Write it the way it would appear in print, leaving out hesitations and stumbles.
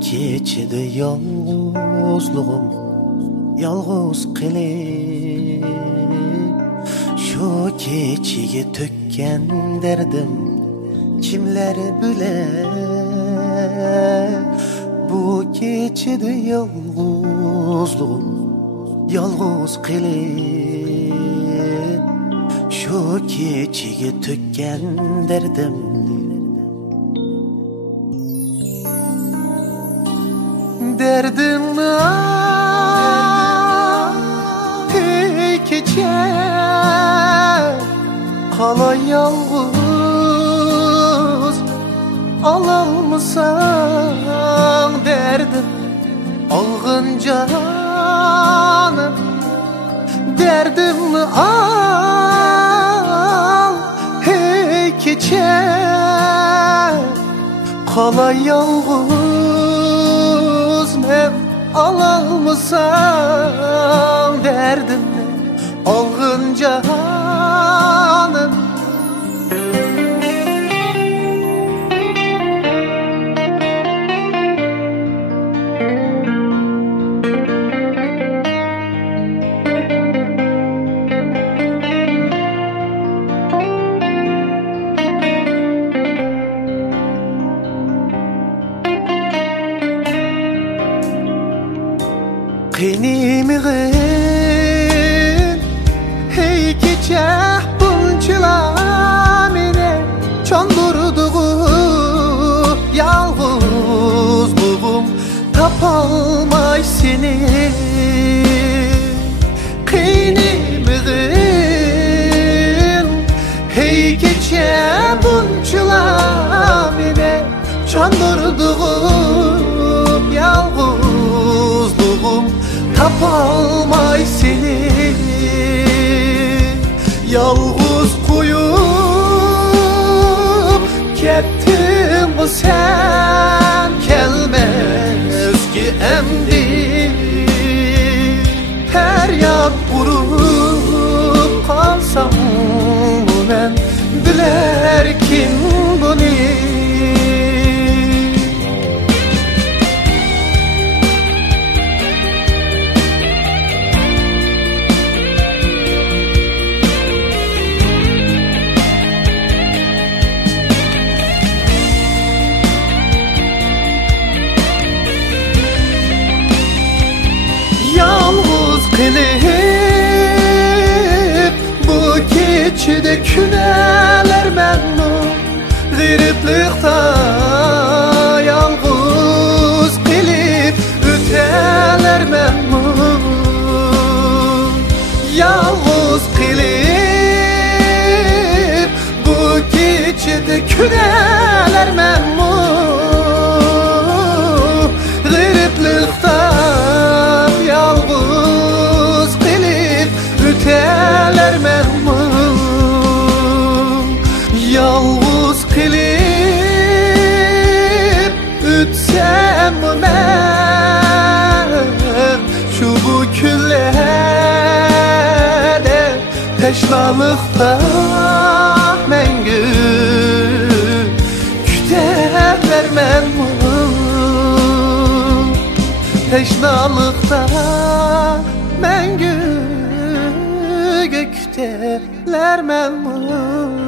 keçidi yolg'izlig'im yolg'iz qilib shu kechiga tökkan derdim kimlar bilar bu keçidi yolg'izlig'im yolg'iz qilib shu kechiga tökkan derdim derdimni ey kecha qalay yolg'iz ololmasang derdim olg'in jonim derdimni al ey kecha qalay yolg'iz men ololmasam derdimni olg'in jonim Qiynimig'in hey kecha bunchilar meni chondurdig'u yolg'izlig'im topolmay seni Qiynimig'in hey kecha bunchilar meni chondurdig'u yolg'izlig'im tapalmay seni yalğız koyup kettin bu sen gelmez ki emdi her yak vurup kalsam ben biler kim bunu Qilib bu keçide küneler memnun G'iriblikda yalğız qilib öteler memnun Yalğız qilib bu keçide küneler memnun G'iriblikda yalğız öteler memnun Yalğız qilib ötsem men şu bu küllerde teşnalıkta mengü küterler memnun teşnalıkta mengü gökteler memnun